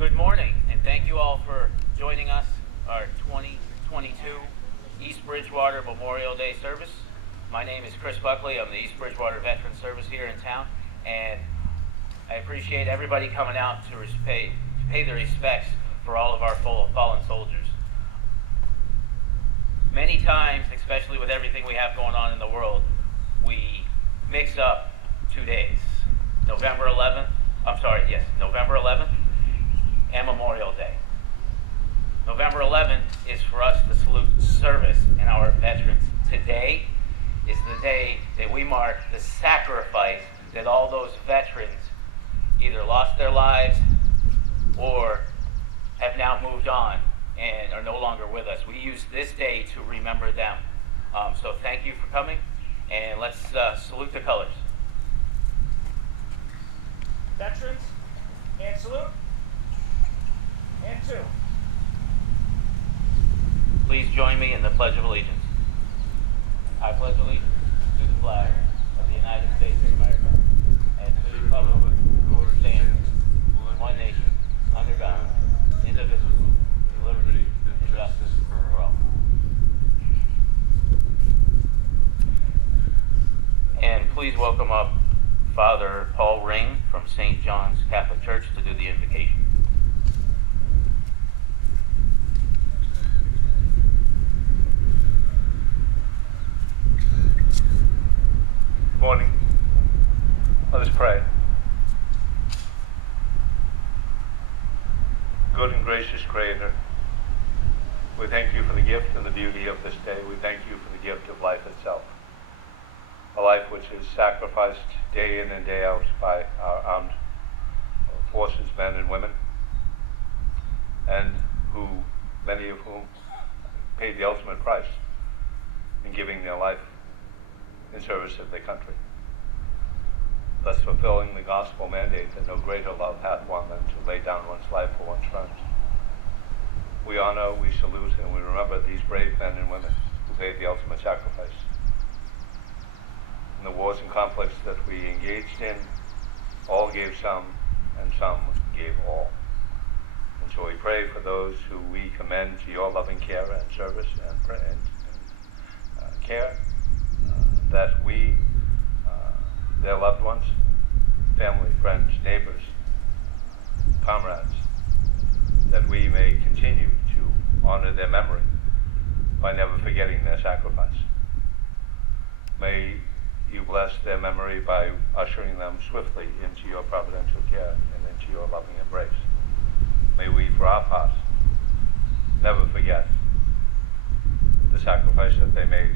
Good morning, and thank you all for joining us, our 2022 East Bridgewater Memorial Day service. My name is Chris Buckley. I'm the East Bridgewater Veteran Service here in town, and I appreciate everybody coming out to pay their respects for all of our fallen soldiers. Many times, especially with everything we have going on in the world, we mix up 2 days. November 11th and Memorial Day. November 11th is for us to salute service and our veterans. Today is the day that we mark the sacrifice that all those veterans either lost their lives or have now moved on and are no longer with us. We use this day to remember them. So thank you for coming, and let's salute the colors. Veterans, and salute, and 2. Please join me in the Pledge of Allegiance. I pledge allegiance to the flag of the United States of America and to the republic for which it stands, one nation, under God, indivisible, with liberty and justice for all. And please welcome up Father Paul Ring from St. John's Catholic Church to do the invocation. Good morning. Let us pray. Good and gracious Creator, we thank you for the gift and the beauty of this day. We thank you for the gift of life itself. A life which is sacrificed day in and day out by our armed forces, men and women, and many of whom paid the ultimate price in giving their life in service of their country, thus fulfilling the gospel mandate that no greater love hath one than to lay down one's life for one's friends. We honor, we salute, and we remember these brave men and women who paid the ultimate sacrifice. In the wars and conflicts that we engaged in, all gave some, and some gave all. And so we pray for those who we commend to your loving care and service and care, that we, their loved ones, family, friends, neighbors, comrades, that we may continue to honor their memory by never forgetting their sacrifice. May you bless their memory by ushering them swiftly into your providential care and into your loving embrace. May we, for our part, never forget the sacrifice that they made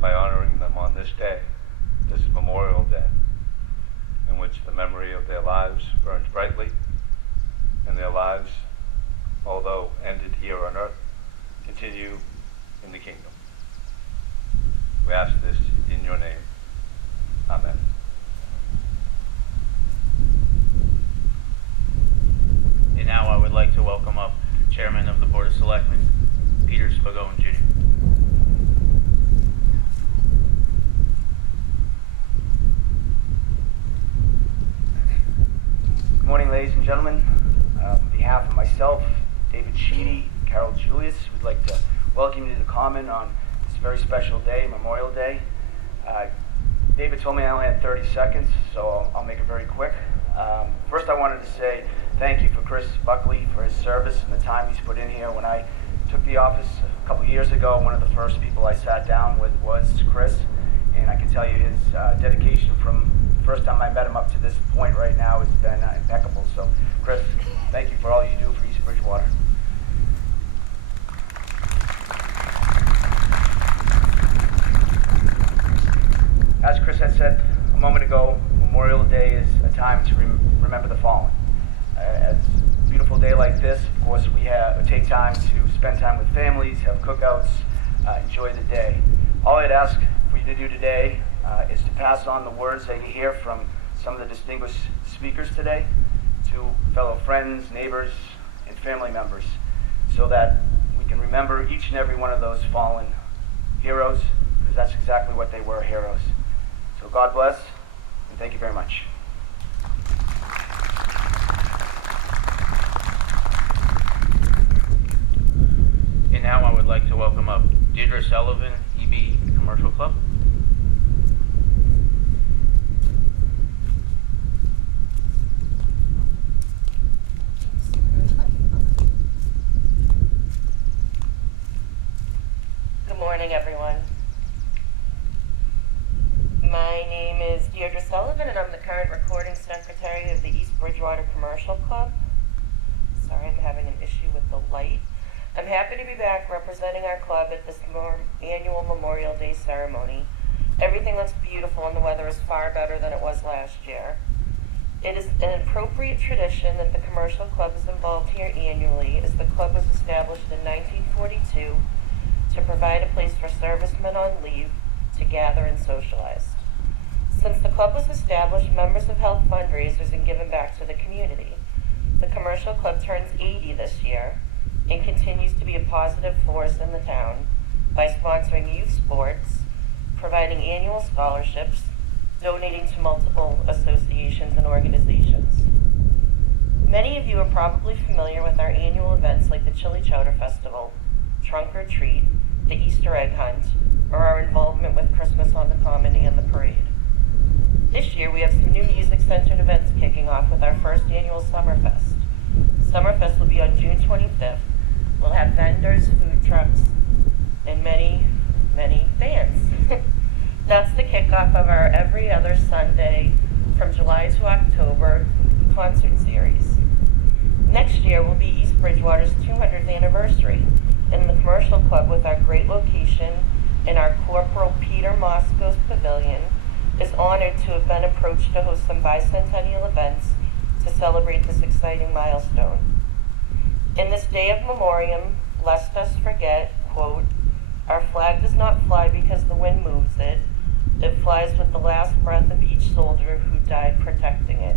by honoring them on this day, this Memorial Day, in which the memory of their lives burns brightly, and their lives, although ended here on earth, continue in the kingdom. We ask this in your name. Amen. And now I would like to welcome up Chairman of the Board of Selectmen, Peter Spagone, Jr. Good morning, ladies and gentlemen. On behalf of myself, David Sheedy, Carol Julius, we'd like to welcome you to the Common on this very special day, Memorial Day. David told me I only had 30 seconds, so I'll make it very quick. First, I wanted to say thank you for Chris Buckley for his service and the time he's put in here. When I took the office a couple years ago, one of the first people I sat down with was Chris, and I can tell you his dedication from the first time I met him up to this point right now has been impeccable. So, Chris, thank you for all you do for East Bridgewater. As Chris had said a moment ago, Memorial Day is a time to remember the fallen. As a beautiful day like this, of course, we take time to spend time with families, have cookouts, enjoy the day. All I'd ask for you to do today is to pass on the words that you hear from some of the distinguished speakers today to fellow friends, neighbors, and family members, so that we can remember each and every one of those fallen heroes, because that's exactly what they were, heroes. So God bless, and thank you very much. Deirdre Sullivan, EB Commercial Club. Good morning, everyone. My name is Deirdre Sullivan, and I'm the current recording secretary of the East Bridgewater Commercial Club. Sorry, I'm having an issue with the light. I'm happy to be back representing our club at this annual Memorial Day ceremony. Everything looks beautiful and the weather is far better than it was last year. It is an appropriate tradition that the commercial club is involved here annually, as the club was established in 1942 to provide a place for servicemen on leave to gather and socialize. Since the club was established, members have held fundraisers and given back to the community. The commercial club turns 80 this year and continues to be a positive force in the town by sponsoring youth sports, providing annual scholarships, donating to multiple associations and organizations. Many of you are probably familiar with our annual events like the Chili Chowder Festival, Trunk or Treat, the Easter Egg Hunt, or our involvement with Christmas on the Common and the parade. This year we have some new music-centered events kicking off with our first annual Summerfest. Summerfest will be on June 25th. We'll have vendors, food trucks, and many, many bands. That's the kickoff of our every other Sunday from July to October concert series. Next year will be East Bridgewater's 200th anniversary, and the commercial club, with our great location in our Corporal Peter Mosco's Pavilion, is honored to have been approached to host some bicentennial events to celebrate this exciting milestone. In this day of memoriam, lest us forget, quote, "Our flag does not fly because the wind moves it. It flies with the last breath of each soldier who died protecting it,"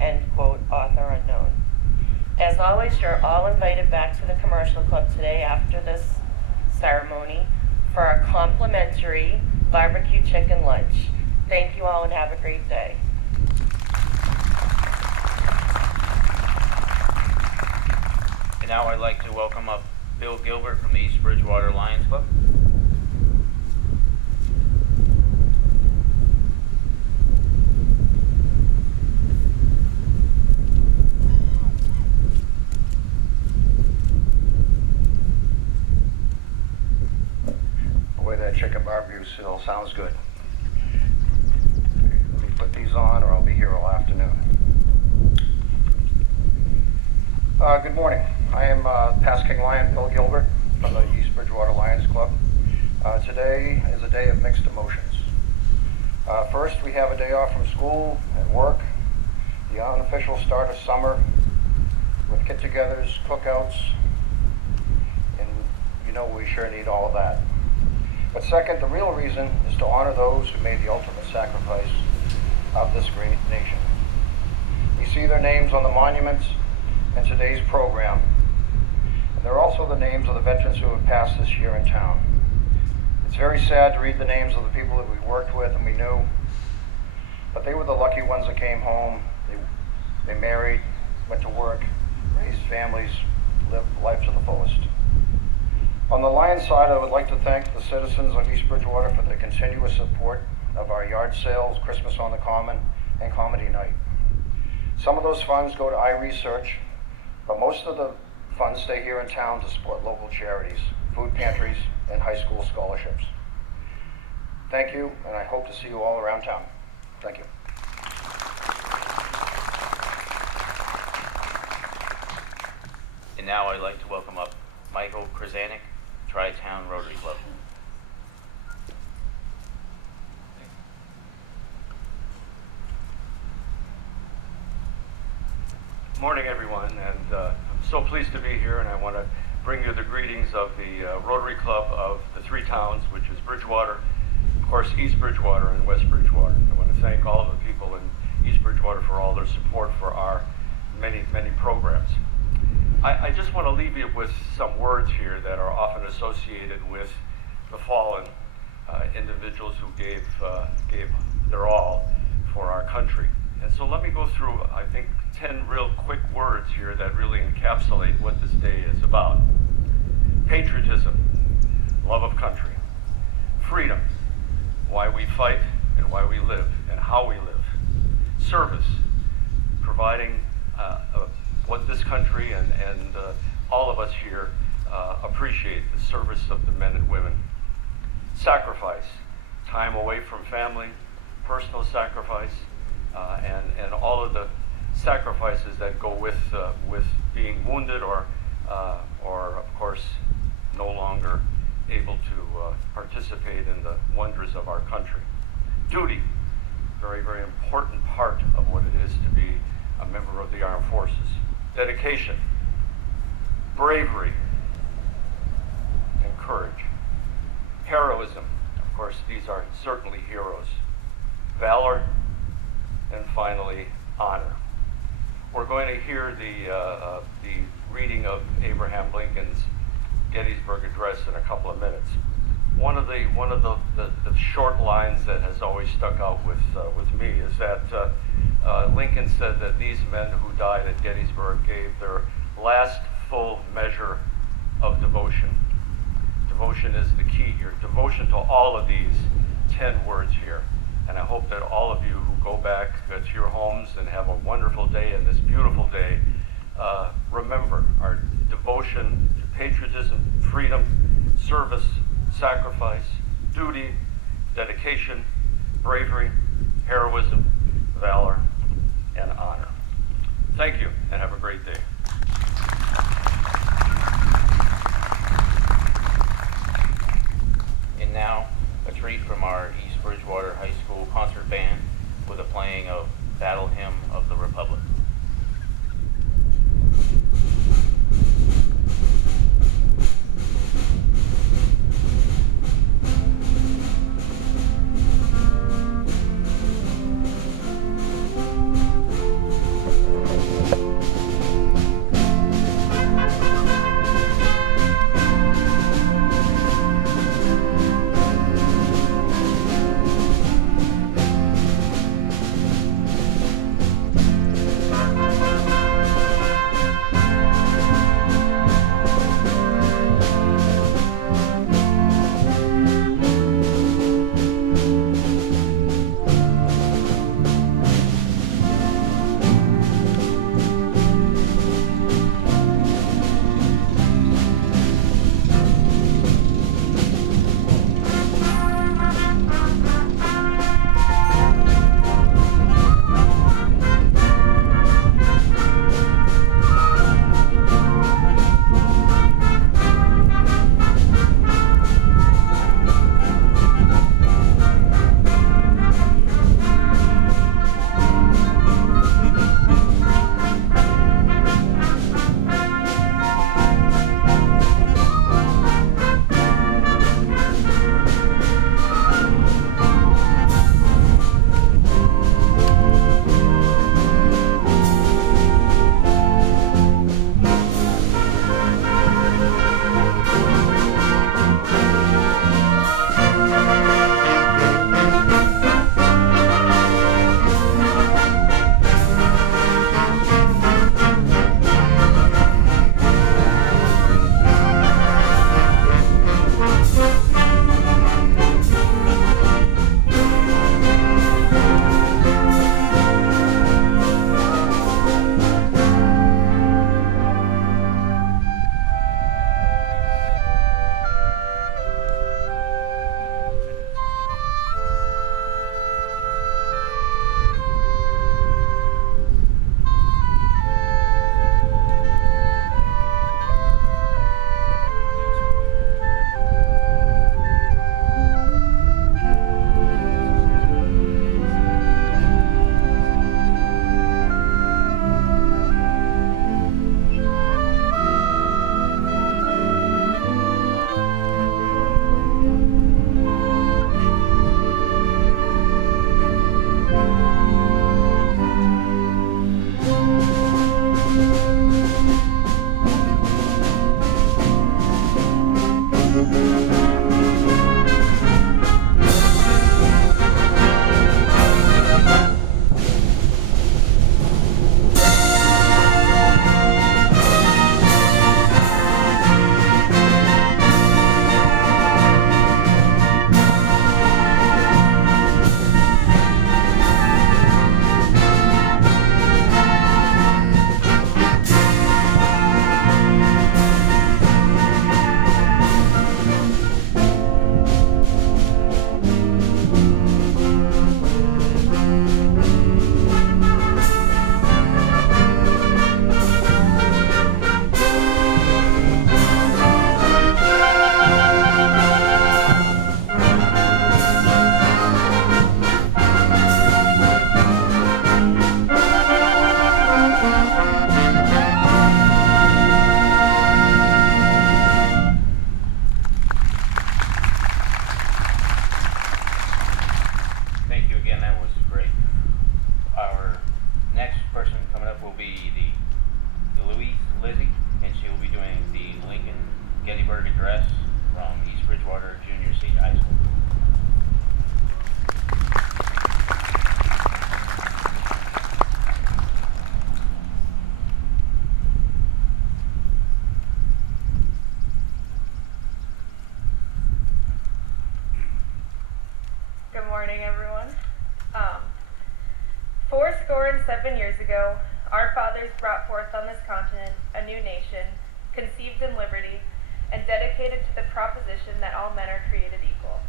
end quote, author unknown. As always, you're all invited back to the commercial club today after this ceremony for our complimentary barbecue chicken lunch. Thank you all and have a great day. And now I'd like to welcome up Bill Gilbert from the East Bridgewater Lions Club. Boy, that chicken barbecue still sounds good. Let me put these on or I'll be here all afternoon. Good morning. I am Past King Lion Bill Gilbert from the East Bridgewater Lions Club. Today is a day of mixed emotions. First, we have a day off from school and work, the unofficial start of summer with get-togethers, cookouts, and you know we sure need all of that. But second, the real reason is to honor those who made the ultimate sacrifice of this great nation. We see their names on the monuments in today's program, and they're also the names of the veterans who have passed this year in town. It's very sad to read the names of the people that we worked with and we knew, but they were the lucky ones that came home. They married, went to work, raised families, lived life to the fullest. On the Lions side, I would like to thank the citizens of East Bridgewater for their continuous support of our yard sales, Christmas on the Common, and Comedy Night. Some of those funds go to iResearch, but most of the funds stay here in town to support local charities, food pantries, and high school scholarships. Thank you, and I hope to see you all around town. Thank you. And now I'd like to welcome up Michael Krasanik, Tri-Town Rotary Club. Morning, everyone, and I'm so pleased to be here, and I want to bring you the greetings of the Rotary Club of the three towns, which is Bridgewater, of course, East Bridgewater and West Bridgewater. I want to thank all of the people in East Bridgewater for all their support for our many, many programs. I just want to leave you with some words here that are often associated with the fallen individuals who gave their all for our country. And so let me go through, I think, 10 real quick words here that really encapsulate what this day is about. Patriotism, love of country, freedom, why we fight and why we live and how we live, service, providing what this country and all of us here appreciate, the service of the men and women. Sacrifice, time away from family, personal sacrifice, and all of the sacrifices that go with being wounded or of course no longer able to participate in the wonders of our country. Duty, very, very important part of what it is to be a member of the armed forces. Dedication, bravery, and courage. Heroism, of course, these are certainly heroes. Valor, and finally, honor. We're going to hear the reading of Abraham Lincoln's Gettysburg Address in a couple of minutes. One of the short lines that has always stuck out with me is that Lincoln said that these men who died at Gettysburg gave their last full measure of devotion. Devotion is the key here. Devotion to all of these 10 words here. And I hope that all of you who go back to your homes and have a wonderful day and this beautiful day, remember our devotion to patriotism, freedom, service, sacrifice, duty, dedication, bravery, heroism, valor, and honor. Thank you, and have a great day. And now, a treat from our East Bridgewater High School concert band with a playing of Battle Hymn of the Republic. 7 years ago, our fathers brought forth on this continent a new nation, conceived in liberty, and dedicated to the proposition that all men are created equal.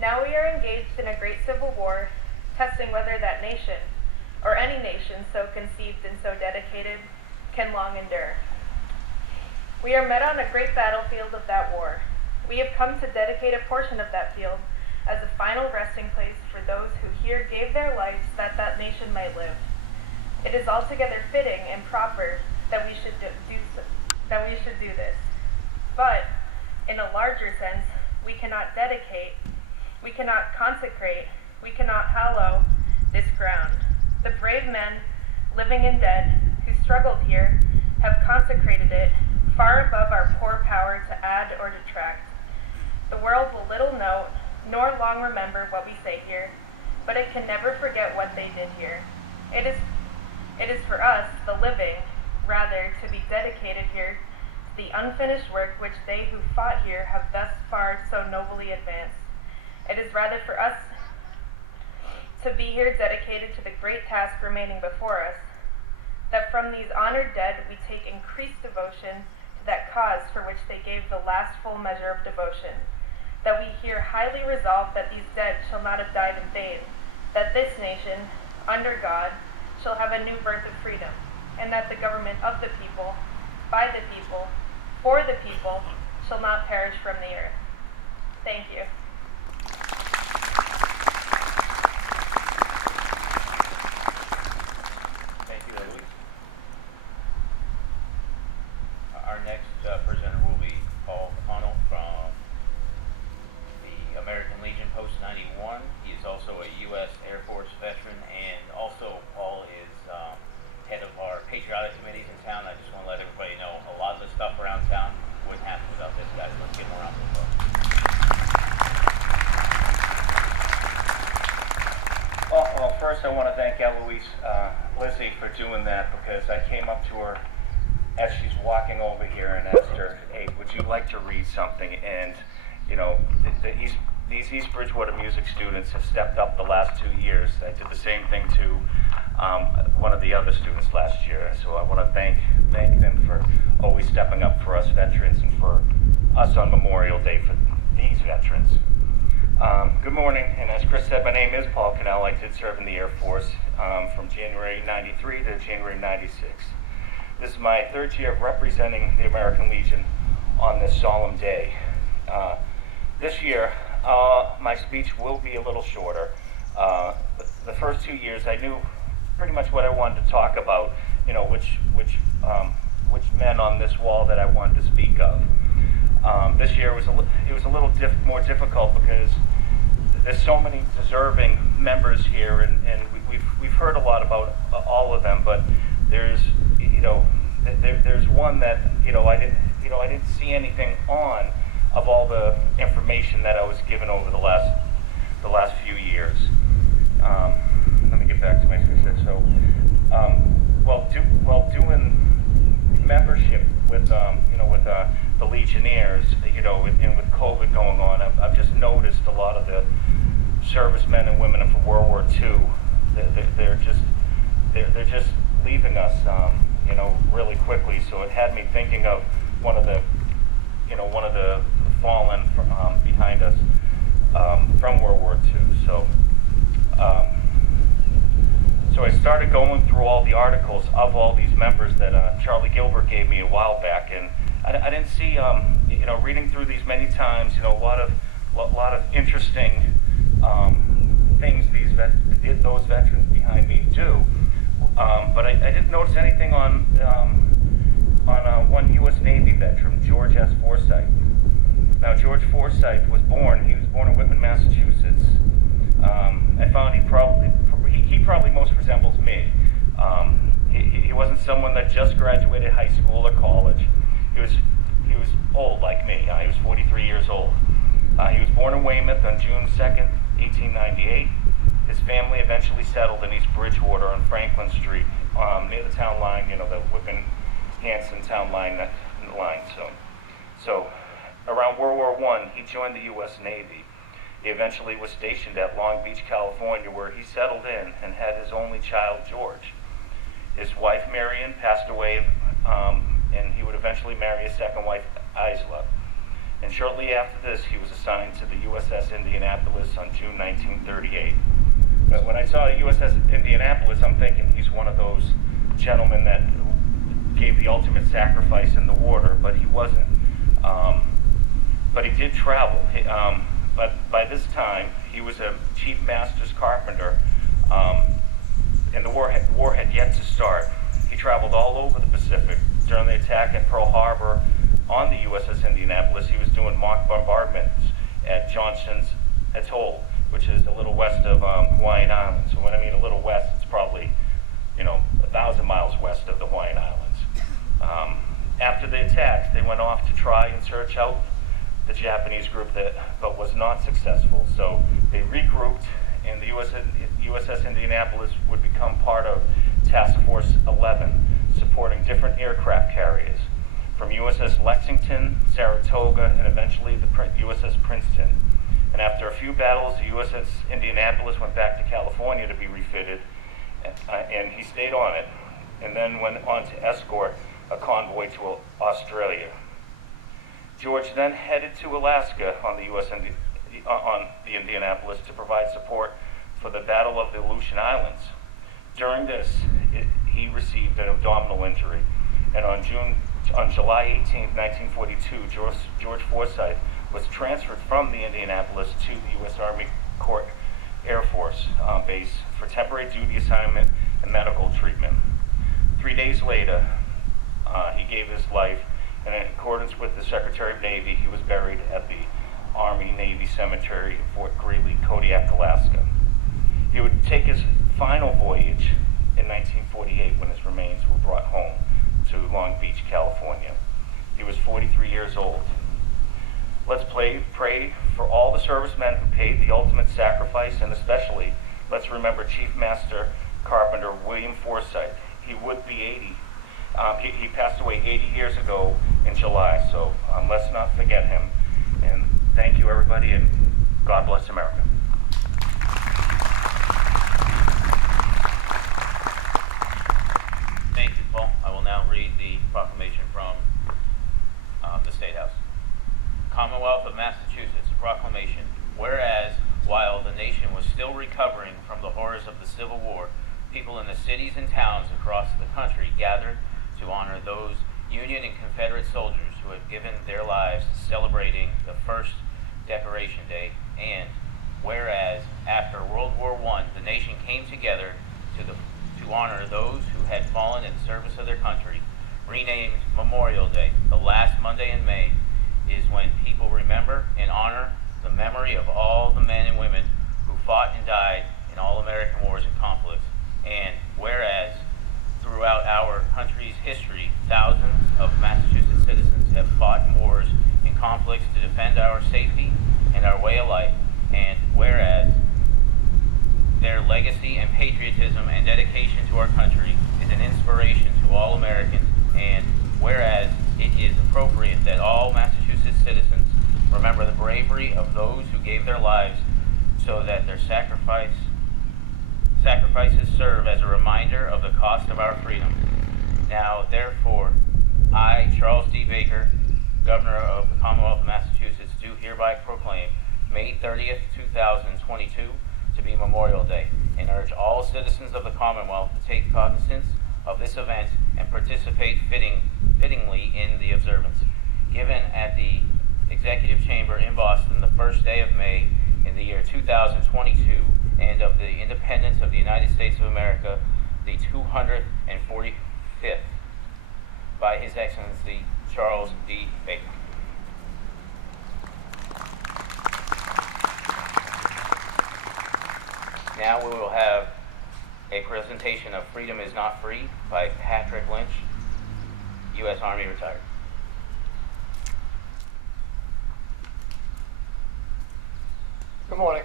Now we are engaged in a great civil war, testing whether that nation, or any nation so conceived and so dedicated, can long endure. We are met on a great battlefield of that war. We have come to dedicate a portion of that field as a final resting place for those who here gave their lives that that nation might live. It is altogether fitting and proper that we should do this. But, in a larger sense, we cannot dedicate, we cannot consecrate, we cannot hallow this ground. The brave men, living and dead, who struggled here, have consecrated it far above our poor power to add or detract. The world will little note, nor long remember what we say here, but it can never forget what they did here. It is for us, the living, rather, to be dedicated here to the unfinished work which they who fought here have thus far so nobly advanced. It is rather for us to be here dedicated to the great task remaining before us, that from these honored dead we take increased devotion to that cause for which they gave the last full measure of devotion, that we here highly resolve that these dead shall not have died in vain, that this nation, under God, shall have a new birth of freedom, and that the government of the people, by the people, for the people, shall not perish from the earth. Thank you. Thank you, Louis. Our next presenter will be Connell from the American Legion Post 91. He is also a U.S. Air Force veteran, and also Paul is head of our patriotic committees in town. I just want to let everybody know a lot of the stuff around town wouldn't happen without this guy. Let's give him a round of applause. Well, first I want to thank Eloise, Lizzie, for doing that, because I came up to her as she's walking over here and asked her, hey, would you like to read something? And, you know, these East Bridgewater music students have stepped up the last 2 years. I did the same thing to one of the other students last year. So I want to thank them for always stepping up for us veterans and for us on Memorial Day for these veterans. Good morning, and as Chris said, my name is Paul Connell. I did serve in the Air Force from January 93 to January 96. This is my third year of representing the American Legion on this solemn day. This year, my speech will be a little shorter. The first 2 years, I knew pretty much what I wanted to talk about, you know, which men on this wall that I wanted to speak of. This year it was a little more difficult because there's so many deserving members here, and we've heard a lot about all of them, but there's one that I didn't see anything on of all the information that I was given over the last few years. Let me get back to my script. So, while doing membership with the Legionnaires, and with COVID going on, I've just noticed a lot of the servicemen and women from World War II. They're just leaving us, really quickly. So it had me thinking of one of the fallen behind us from World War II. So I started going through all the articles of all these members that Charlie Gilbert gave me a while back, and I didn't see, reading through these many times, a lot of interesting things those veterans behind me do. But I didn't notice anything on one U.S. Navy veteran, George S. Forsythe. Now, George Forsythe he was born in Whitman, Massachusetts. I found he probably most resembles me. He wasn't someone that just graduated high school or college. He was old like me. He was 43 years old. He was born in Weymouth on June 2nd, 1898. His family eventually settled in East Bridgewater on Franklin Street, near the town line, the Whitman-Hanson town line. So around World War I, he joined the U.S. Navy. He eventually was stationed at Long Beach, California, where he settled in and had his only child, George. His wife, Marion, passed away, and he would eventually marry his second wife, Isla. And shortly after this, he was assigned to the USS Indianapolis on June 1938. But when I saw USS Indianapolis, I'm thinking he's one of those gentlemen that gave the ultimate sacrifice in the water, but he wasn't. But he did travel. But by this time, he was a chief master's carpenter, and the war had yet to start. He traveled all over the Pacific. During the attack at Pearl Harbor on the USS Indianapolis, he was doing mock bombardments at Johnson's Atoll, which is a little west of Hawaiian Islands. So when I mean a little west, it's probably, 1,000 miles west of the Hawaiian Islands. After the attacks, they went off to try and search out the Japanese group, but was not successful. So they regrouped, and the USS Indianapolis would become part of Task Force 11, supporting different aircraft carriers, from USS Lexington, Saratoga, and eventually the USS Princeton. And after a few battles, the USS Indianapolis went back to California to be refitted, and he stayed on it, and then went on to escort a convoy to Australia. George then headed to Alaska on the Indianapolis to provide support for the Battle of the Aleutian Islands. During this, he received an abdominal injury, and on July 18, 1942, George Forsyth was transferred from the Indianapolis to the U.S. Army Corps Air Force base for temporary duty assignment and medical treatment. 3 days later, he gave his life, and in accordance with the Secretary of Navy, he was buried at the Army-Navy Cemetery in Fort Greely, Kodiak, Alaska. He would take his final voyage in 1948 when his remains were brought home to Long Beach, California. He was 43 years old. Let's pray for all the servicemen who paid the ultimate sacrifice, and especially let's remember Chief Master Carpenter William Forsyth. He would be 80. He passed away 80 years ago in July, so let's not forget him. And thank you, everybody, and God bless America. Thank you, Paul. I will now read the proclamation from the State House. Commonwealth of Massachusetts proclamation. Whereas, while the nation was still recovering from the horrors of the Civil War, people in the cities and towns across the country gathered to honor those Union and Confederate soldiers who had given their lives celebrating the first Decoration Day. And whereas, after World War I, the nation came together to honor those who had fallen in service of their country, renamed Memorial Day, the last Monday in May, is when people remember and honor the memory of all the men and women who fought and died in all American wars and conflicts. And whereas, throughout our country's history, thousands of Massachusetts citizens have fought in wars and conflicts to defend our safety and our way of life. And whereas, their legacy and patriotism and dedication to our country is an inspiration to all Americans. And whereas, it is appropriate that all Massachusetts citizens remember the bravery of those who gave their lives so that their sacrifices serve as a reminder of the cost of our freedom. Now, therefore, I, Charles D. Baker, Governor of the Commonwealth of Massachusetts, do hereby proclaim May 30th, 2022 to be Memorial Day, and urge all citizens of the Commonwealth to take cognizance of this event and participate fittingly in the observance. Given at the Executive Chamber in Boston the first day of May in the year 2022, and of the independence of the United States of America, the 245th, by His Excellency Charles D. Baker. Now we will have a presentation of Freedom is Not Free by Patrick Lynch, U.S. Army retired. Good morning.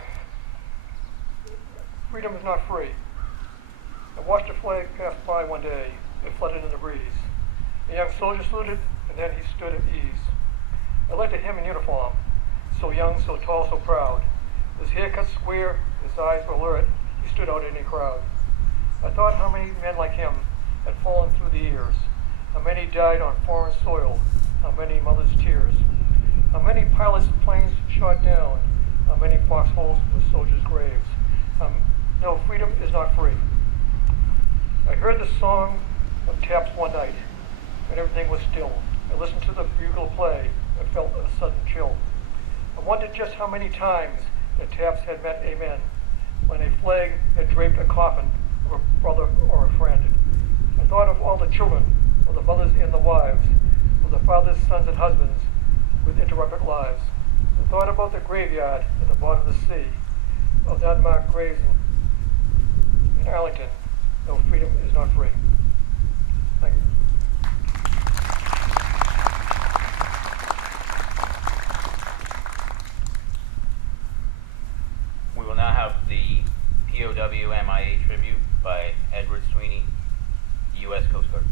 Freedom is not free. I watched a flag pass by one day. It fluttered in the breeze. A young soldier saluted, and then he stood at ease. I looked at him in uniform, so young, so tall, so proud. His hair cut square, his eyes were alert, he stood out in a crowd. I thought how many men like him had fallen through the years, how many died on foreign soil, how many mothers' tears, how many pilots' planes shot down, how many foxholes were soldiers' graves. No, freedom is not free. I heard the song of taps one night, and everything was still. I listened to the bugle play and felt a sudden chill. I wondered just how many times the taps had meant amen, when a flag had draped a coffin of a brother or a friend. I thought of all the children, of the mothers and the wives, of the fathers, sons, and husbands with interrupted lives. I thought about the graveyard at the bottom of the sea, of the unmarked graves in Arlington. No, freedom is not free. Thank you. We will now have the POW MIA tribute by Edward Sweeney, U.S. Coast Guard.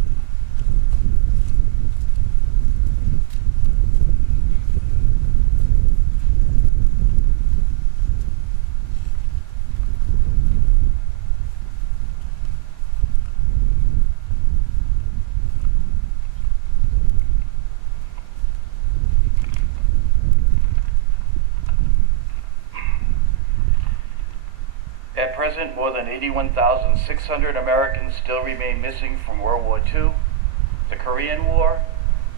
At present, more than 81,600 Americans still remain missing from World War II, the Korean War,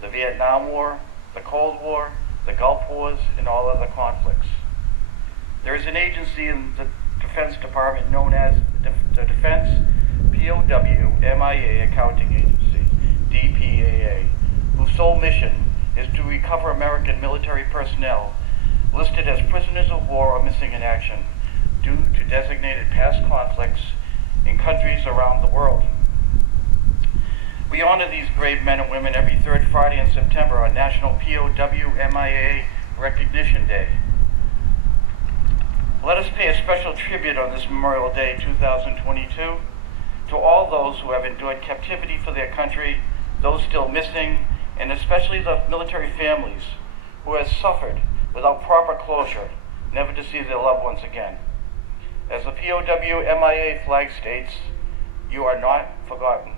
the Vietnam War, the Cold War, the Gulf Wars, and all other conflicts. There is an agency in the Defense Department known as the Defense POW MIA Accounting Agency, DPAA, whose sole mission is to recover American military personnel listed as prisoners of war or missing in action due to designated past conflicts in countries around the world. We honor these brave men and women every third Friday in September on National POW MIA Recognition Day. Let us pay a special tribute on this Memorial Day 2022 to all those who have endured captivity for their country, those still missing, and especially the military families who have suffered without proper closure, never to see their loved ones again. As the POW MIA flag states, you are not forgotten.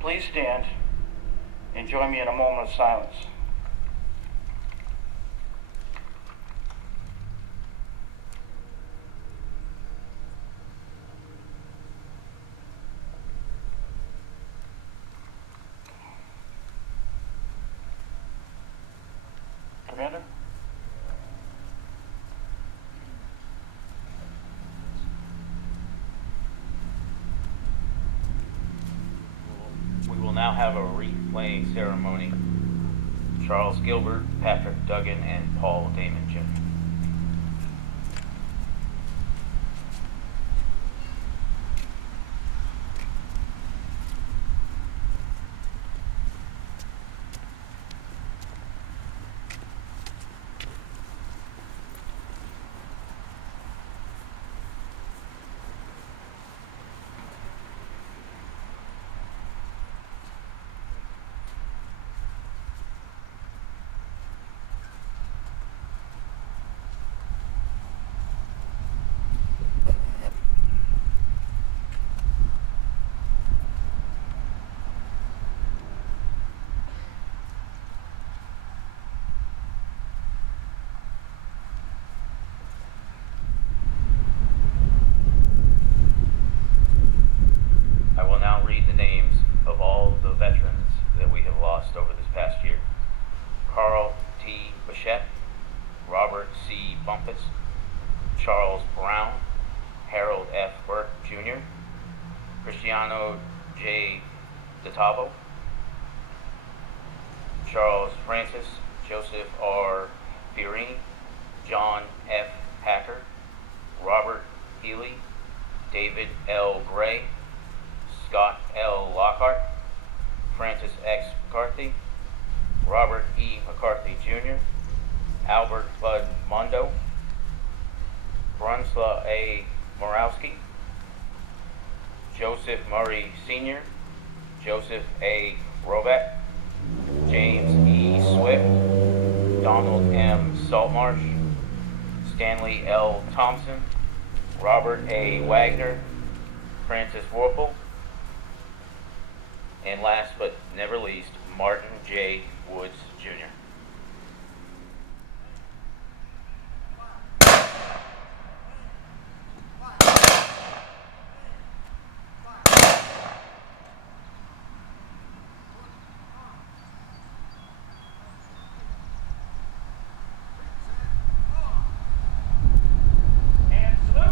Please stand and join me in a moment of silence. Commander? We will now have a wreath-laying ceremony. Charles Gilbert, Patrick Duggan, and Paul Damon Jr. I will now read the names of all the veterans that we have lost over this past year. Carl T. Bichette, Robert C. Bumpus, Charles Brown, Harold F. Burke Jr., Cristiano J. DeTavo, Charles Francis, Joseph R. Fiorini, John F. Hacker, Robert Healy, David L. Gray, Scott L. Lockhart, Francis X. McCarthy, Robert E. McCarthy Jr., Albert Bud Mondo, Brunsla A. Morawski, Joseph Murray Sr., Joseph A. Robeck, James E. Swift, Donald M. Saltmarsh, Stanley L. Thompson, Robert A. Wagner, Francis Warple, and last but never least, Martin J. Woods, Jr. And salute.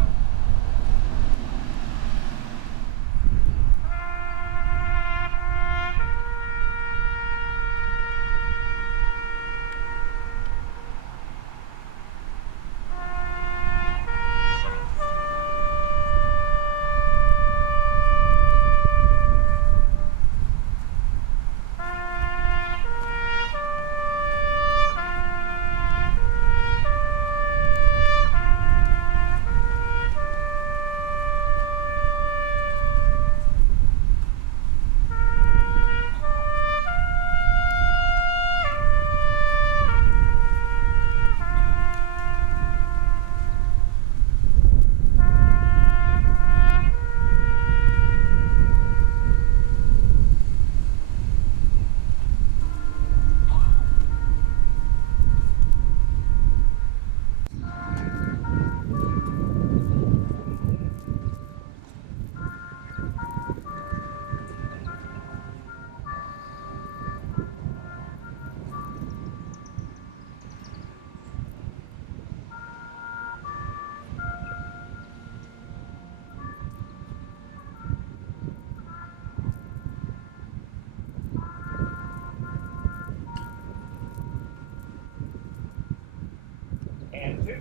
And 2.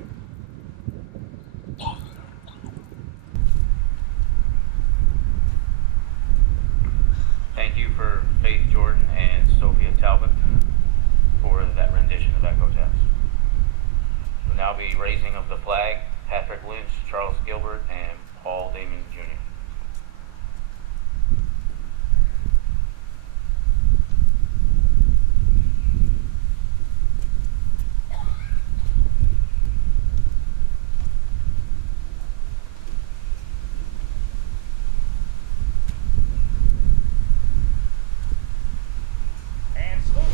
Thank you for Faith Jordan and Sophia Talbot for that rendition of Echo Test. We'll now be raising of the flag, Patrick Lynch, Charles Gilbert, and Paul Damon Jr. And salute.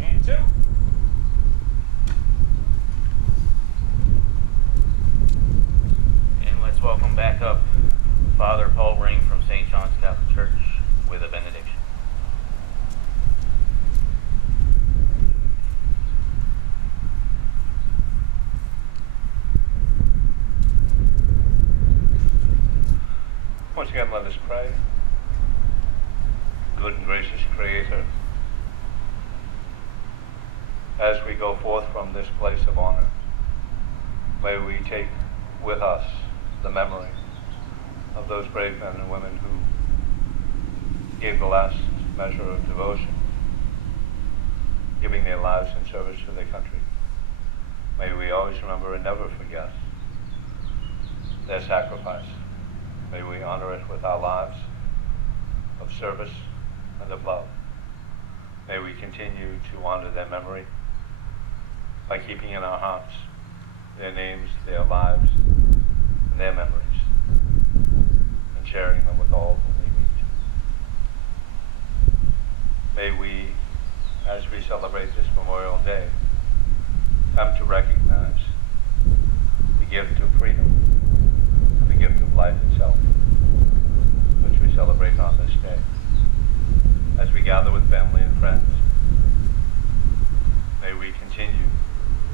And 2. And let's welcome back up Father Paul Ring from St. John's Catholic Church with a benediction. Once again, let us pray. Good and gracious Creator, as we go forth from this place of honor, may we take with us the memory of those brave men and women who gave the last measure of devotion, giving their lives in service to their country. May we always remember and never forget their sacrifice. May we honor it with our lives of service and of love. May we continue to honor their memory by keeping in our hearts their names, their lives, and their memories and sharing them with all whom we meet. May we, as we celebrate this Memorial Day, come to recognize the gift of freedom and the gift of life itself, which we celebrate on this day. As we gather with family and friends, may we continue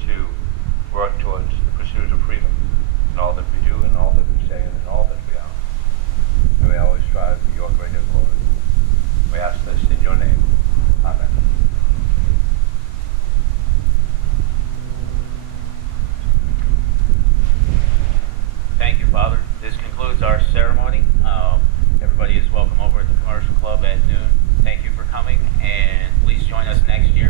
to work towards the pursuit of freedom in all that we do, in all that we say, and in all that we are. May we always strive for your greater glory. We ask this in your name. Amen. Thank you, Father. This concludes our ceremony. Everybody is welcome over at the Commercial Club at noon. Thank you for coming, and please join us next year.